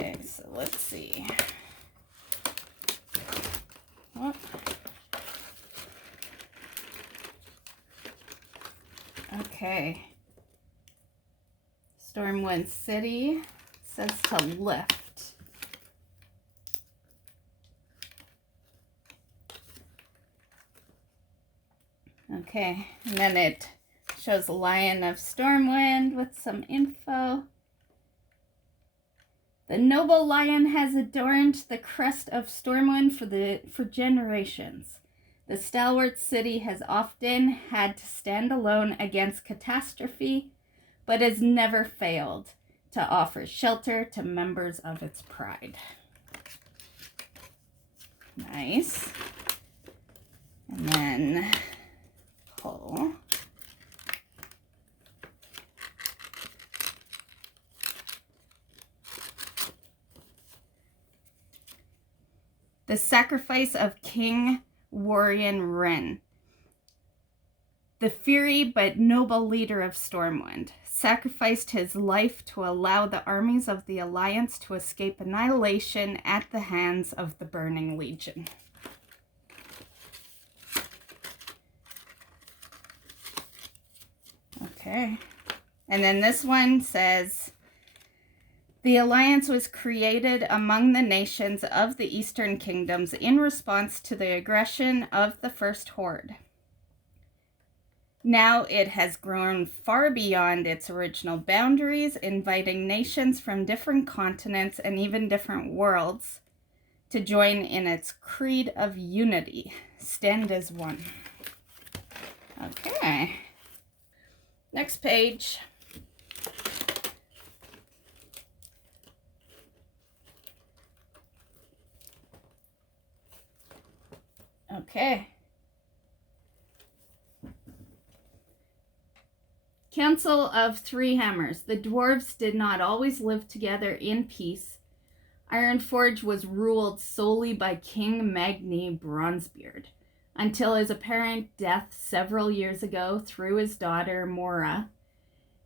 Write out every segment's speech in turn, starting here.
Okay, so let's see. Oh. Okay. Stormwind City says to lift. Okay, and then it shows a Lion of Stormwind with some info. The noble lion has adorned the crest of Stormwind for generations. The stalwart city has often had to stand alone against catastrophe, but has never failed to offer shelter to members of its pride. Nice. And then pull. The sacrifice of King Warrior Wren, the fiery but noble leader of Stormwind, sacrificed his life to allow the armies of the Alliance to escape annihilation at the hands of the Burning Legion. Okay. And then this one says, the Alliance was created among the nations of the Eastern Kingdoms in response to the aggression of the First Horde. Now it has grown far beyond its original boundaries, inviting nations from different continents and even different worlds to join in its creed of unity. Stand as one. Okay. Next page. Okay. Council of Three Hammers. The dwarves did not always live together in peace. Ironforge was ruled solely by King Magni Bronzebeard, until his apparent death several years ago through his daughter Mora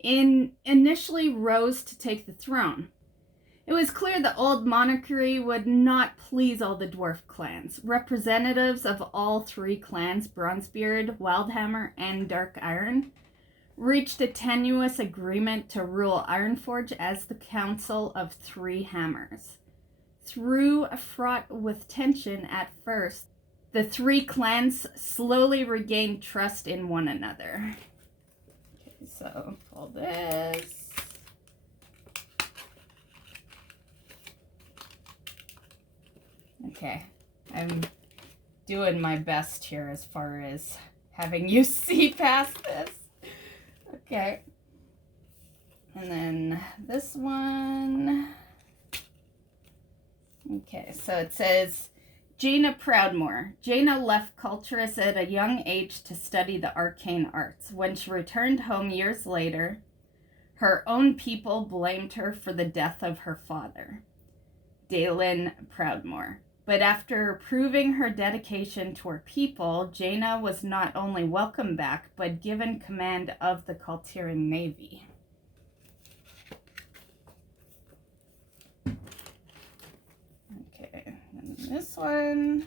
initially rose to take the throne. It was clear the old monarchy would not please all the dwarf clans. Representatives of all three clans, Bronzebeard, Wildhammer, and Dark Iron, reached a tenuous agreement to rule Ironforge as the Council of Three Hammers. Through fraught with tension at first, the three clans slowly regained trust in one another. Okay, so pull this. Okay, I'm doing my best here as far as having you see past this. Okay. And then this one. Okay, so it says, Jaina Proudmoore. Jaina left Culturus at a young age to study the arcane arts. When she returned home years later, her own people blamed her for the death of her father, Dalen Proudmoore. But after proving her dedication to her people, Jaina was not only welcomed back, but given command of the Culturan Navy. Okay, and this one.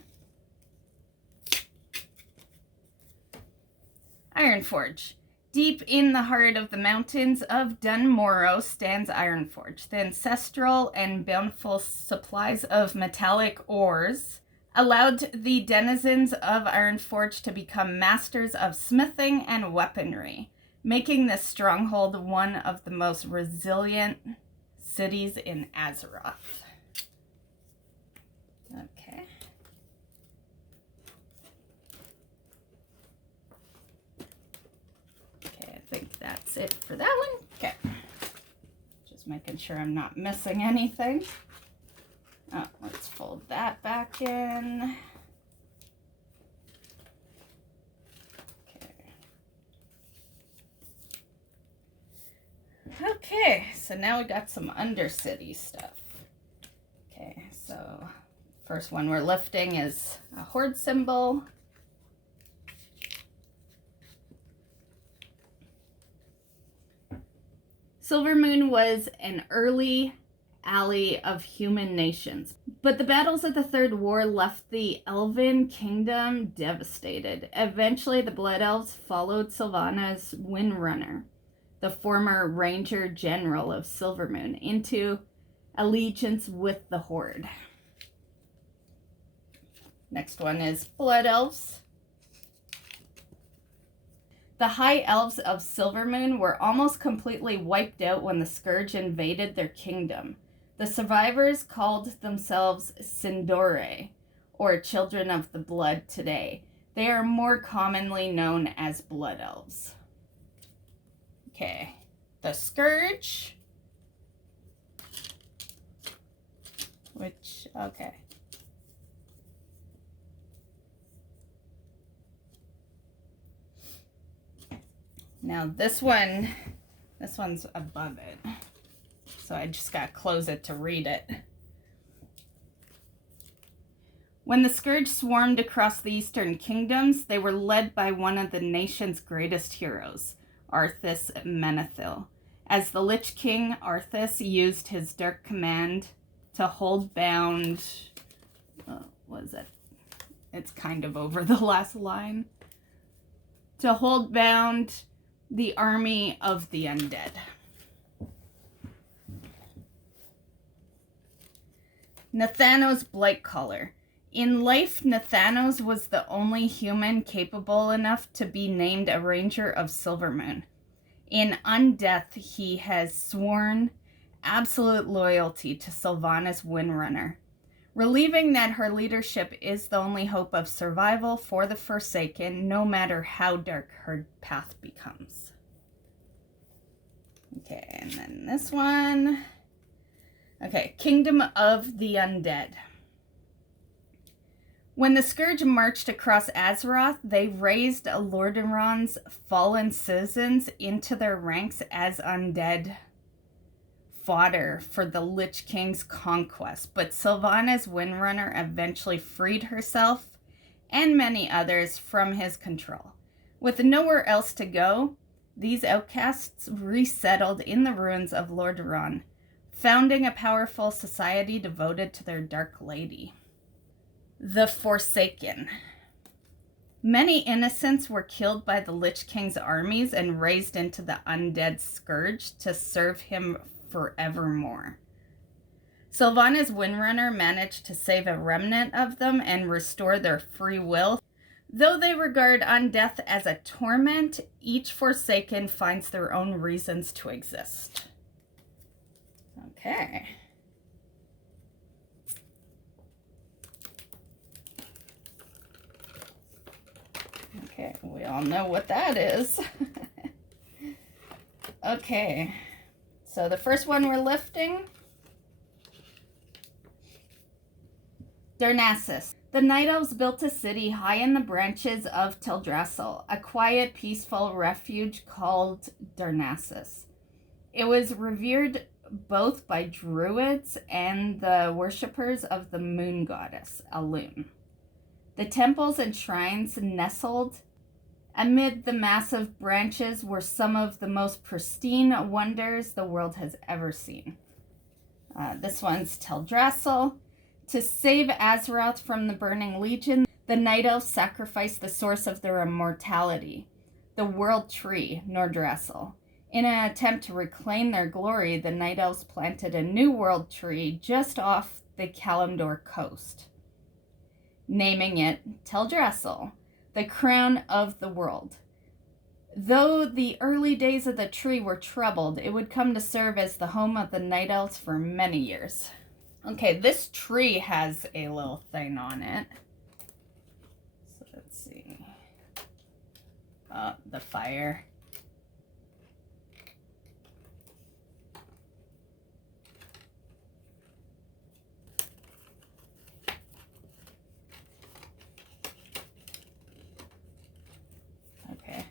Ironforge. Deep in the heart of the mountains of Dunmorrow stands Ironforge. The ancestral and bountiful supplies of metallic ores allowed the denizens of Ironforge to become masters of smithing and weaponry, making this stronghold one of the most resilient cities in Azeroth. Okay. I think that's it for that one. Okay. Just making sure I'm not missing anything. Oh, let's fold that back in. Okay. Okay, so now we got some Undercity stuff. Okay, so first one we're lifting is a horde symbol. Silvermoon was an early ally of human nations. But the battles of the Third War left the Elven kingdom devastated. Eventually, the Blood Elves followed Sylvanas Windrunner, the former Ranger General of Silvermoon, into allegiance with the Horde. Next one is Blood Elves. The High Elves of Silvermoon were almost completely wiped out when the Scourge invaded their kingdom. The survivors called themselves Sindore, or Children of the Blood today. They are more commonly known as Blood Elves. Okay, the Scourge. Okay. Now this one's above it. So I just gotta close it to read it. When the Scourge swarmed across the Eastern Kingdoms, they were led by one of the nation's greatest heroes, Arthas Menethil. As the Lich King, Arthas used his Dark Command to hold bound... what is it? It's kind of over the last line. To hold bound the army of the undead. Nathanos Blightcaller. In life, Nathanos was the only human capable enough to be named a Ranger of Silvermoon. In undeath, he has sworn absolute loyalty to Sylvanas Windrunner, relieving that her leadership is the only hope of survival for the Forsaken, no matter how dark her path becomes. Okay, and then this one. Okay, Kingdom of the Undead. When the Scourge marched across Azeroth, they raised Lordaeron's fallen citizens into their ranks as undead fodder for the Lich King's conquest, but Sylvanas Windrunner eventually freed herself and many others from his control. With nowhere else to go, these outcasts resettled in the ruins of Lordaeron, founding a powerful society devoted to their Dark Lady. The Forsaken. Many innocents were killed by the Lich King's armies and raised into the undead Scourge to serve him forevermore. Sylvanas Windrunner managed to save a remnant of them and restore their free will. Though they regard undeath as a torment, each Forsaken finds their own reasons to exist. Okay. Okay, we all know what that is. Okay, so the first one we're lifting, Darnassus. The Night Elves built a city high in the branches of Teldrassil, a quiet, peaceful refuge called Darnassus. It was revered both by druids and the worshippers of the moon goddess, Alun. The temples and shrines nestled amid the massive branches were some of the most pristine wonders the world has ever seen. This one's Teldrassil. To save Azeroth from the Burning Legion, the Night Elves sacrificed the source of their immortality, the World Tree, Nordrassil. In an attempt to reclaim their glory, the Night Elves planted a new World Tree just off the Kalimdor coast, naming it Teldrassil, the crown of the world. Though the early days of the tree were troubled, it would come to serve as the home of the Night Elves for many years. Okay, this tree has a little thing on it. So let's see. The fire. Okay.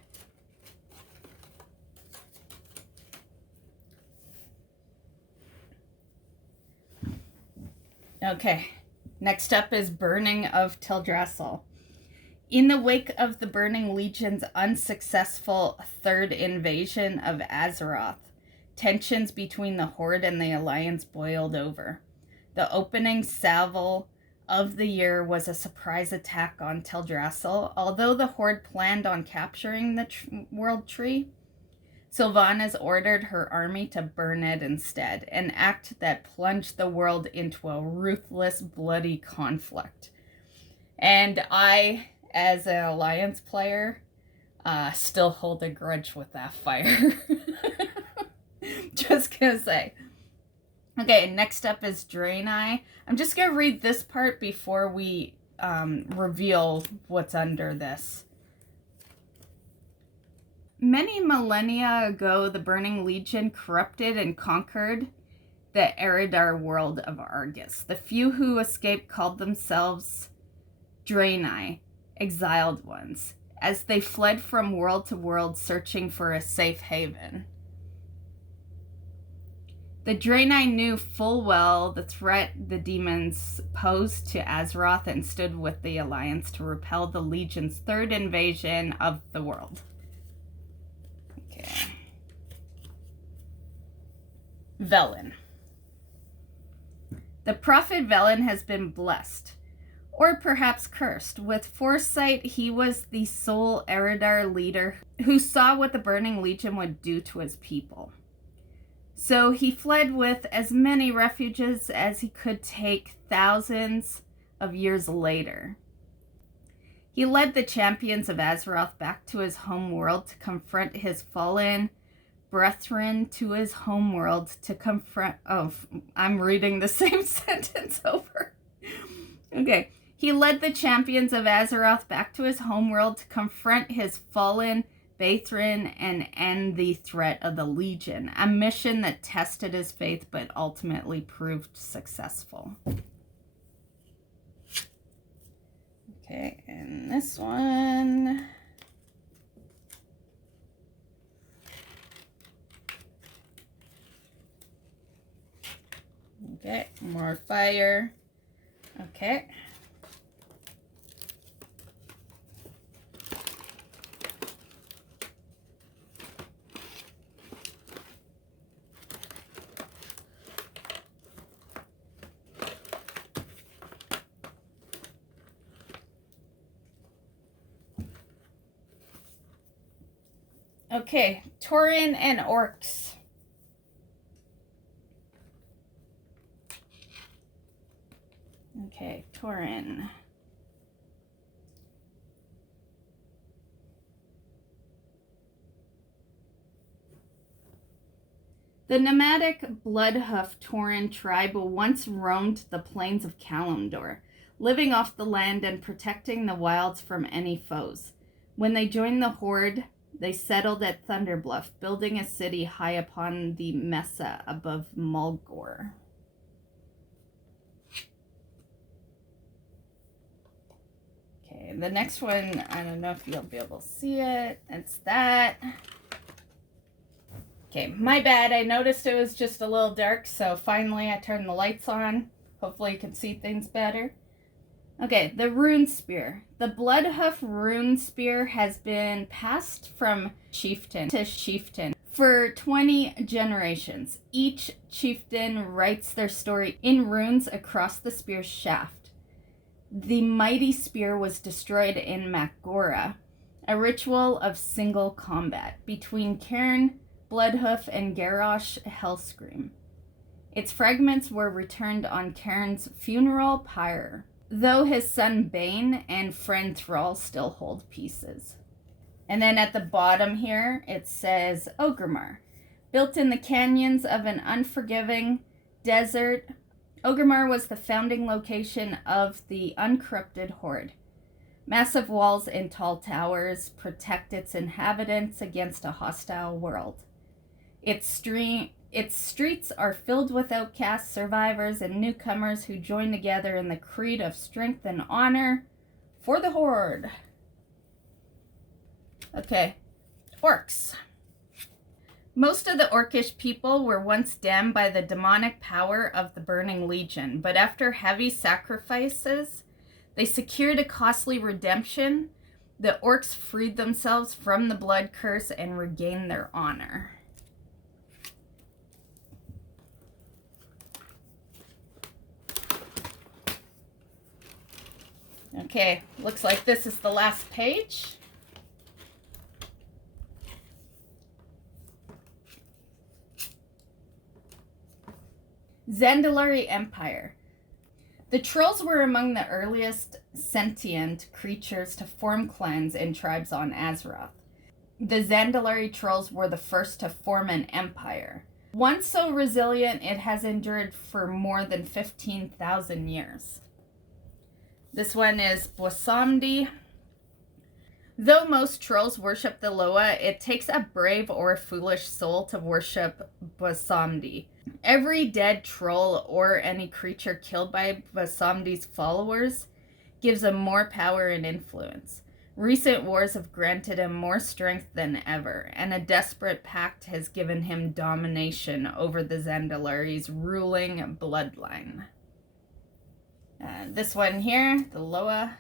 Okay, next up is Burning of Teldrassil. In the wake of the Burning Legion's unsuccessful third invasion of Azeroth, tensions between the Horde and the Alliance boiled over. The opening salvo of the year was a surprise attack on Teldrassil. Although the Horde planned on capturing the World Tree, Sylvanas ordered her army to burn it instead, an act that plunged the world into a ruthless, bloody conflict. And I, as an Alliance player, still hold a grudge with that fire. Just gonna say. Okay, next up is Draenei. I'm just gonna read this part before we reveal what's under this. Many millennia ago, the Burning Legion corrupted and conquered the Eridar world of Argus. The few who escaped called themselves Draenei, exiled ones, as they fled from world to world searching for a safe haven. The Draenei knew full well the threat the demons posed to Azeroth and stood with the Alliance to repel the Legion's third invasion of the world. Okay. Velen. The prophet Velen has been blessed, or perhaps cursed. With foresight, he was the sole Eridar leader who saw what the Burning Legion would do to his people. So he fled with as many refuges as he could take thousands of years later. He led the champions of Azeroth back to his home world to confront his fallen brethren, to his home world to confront... Oh, I'm reading the same sentence over. Okay. He led the champions of Azeroth back to his homeworld to confront his fallen brethren and end the threat of the Legion, a mission that tested his faith but ultimately proved successful. Okay, and this one... Okay, more fire. Okay. Okay, Tauren and orcs. Okay, Tauren. The nomadic Bloodhoof Tauren tribe once roamed the plains of Kalimdor, living off the land and protecting the wilds from any foes. When they joined the Horde, they settled at Thunderbluff, building a city high upon the Mesa above Mulgore. Okay, the next one, I don't know if you'll be able to see it. It's that. Okay, my bad. I noticed it was just a little dark, so finally I turned the lights on. Hopefully you can see things better. Okay, the Rune Spear. The Bloodhoof Rune Spear has been passed from chieftain to chieftain for 20 generations. Each chieftain writes their story in runes across the spear's shaft. The mighty spear was destroyed in Makgora, a ritual of single combat between Cairn Bloodhoof and Garrosh Hellscream. Its fragments were returned on Cairn's funeral pyre, though his son Bane and friend Thrall still hold pieces. And then at the bottom here, it says Orgrimmar. Built in the canyons of an unforgiving desert, Orgrimmar was the founding location of the uncorrupted Horde. Massive walls and tall towers protect its inhabitants against a hostile world. Its streets are filled with outcasts, survivors, and newcomers who join together in the creed of strength and honor for the Horde. Okay, orcs. Most of the orcish people were once damned by the demonic power of the Burning Legion, but after heavy sacrifices, they secured a costly redemption. The orcs freed themselves from the blood curse and regained their honor. Okay, looks like this is the last page. Zandalar Empire. The trolls were among the earliest sentient creatures to form clans and tribes on Azeroth. The Zandalar trolls were the first to form an empire. Once so resilient, it has endured for more than 15,000 years. This one is Bosamdi. Though most trolls worship the Loa, it takes a brave or foolish soul to worship Bosamdi. Every dead troll or any creature killed by Bosamdi's followers gives him more power and influence. Recent wars have granted him more strength than ever, and a desperate pact has given him domination over the Zandalari's ruling bloodline. This one here, the Loa.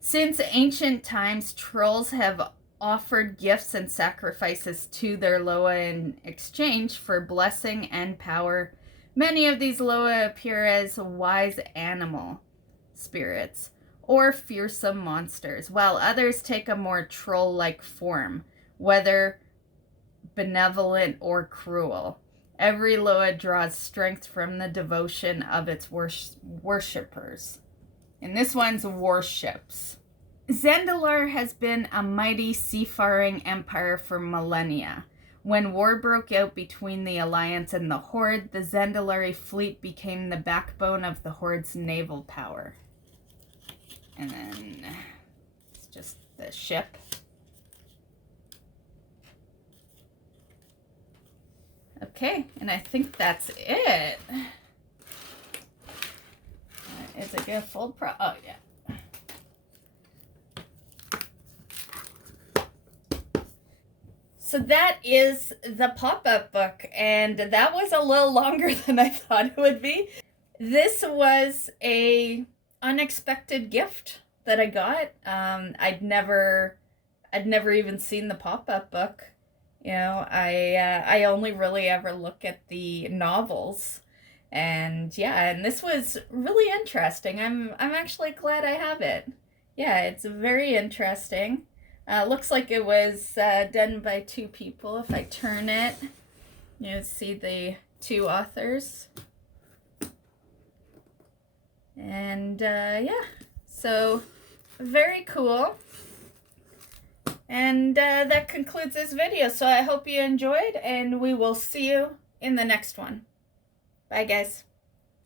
Since ancient times, trolls have offered gifts and sacrifices to their Loa in exchange for blessing and power. Many of these Loa appear as wise animal spirits or fearsome monsters, while others take a more troll-like form, whether benevolent or cruel. Every Loa draws strength from the devotion of its worshippers. And this one's warships. Zandalar has been a mighty seafaring empire for millennia. When war broke out between the Alliance and the Horde, the Zandalari fleet became the backbone of the Horde's naval power. And then it's just the ship. Okay, and I think that's it. Is it good full pro? Oh, yeah. So that is the pop-up book, and that was a little longer than I thought it would be. This was a unexpected gift that I got. I'd never even seen the pop-up book. You know, I only really ever look at the novels. And yeah, and this was really interesting. I'm actually glad I have it. Yeah, it's very interesting. Looks like it was done by two people. If I turn it, you see the two authors. And yeah, so very cool. And that concludes this video. So I hope you enjoyed, and we will see you in the next one. Bye, guys.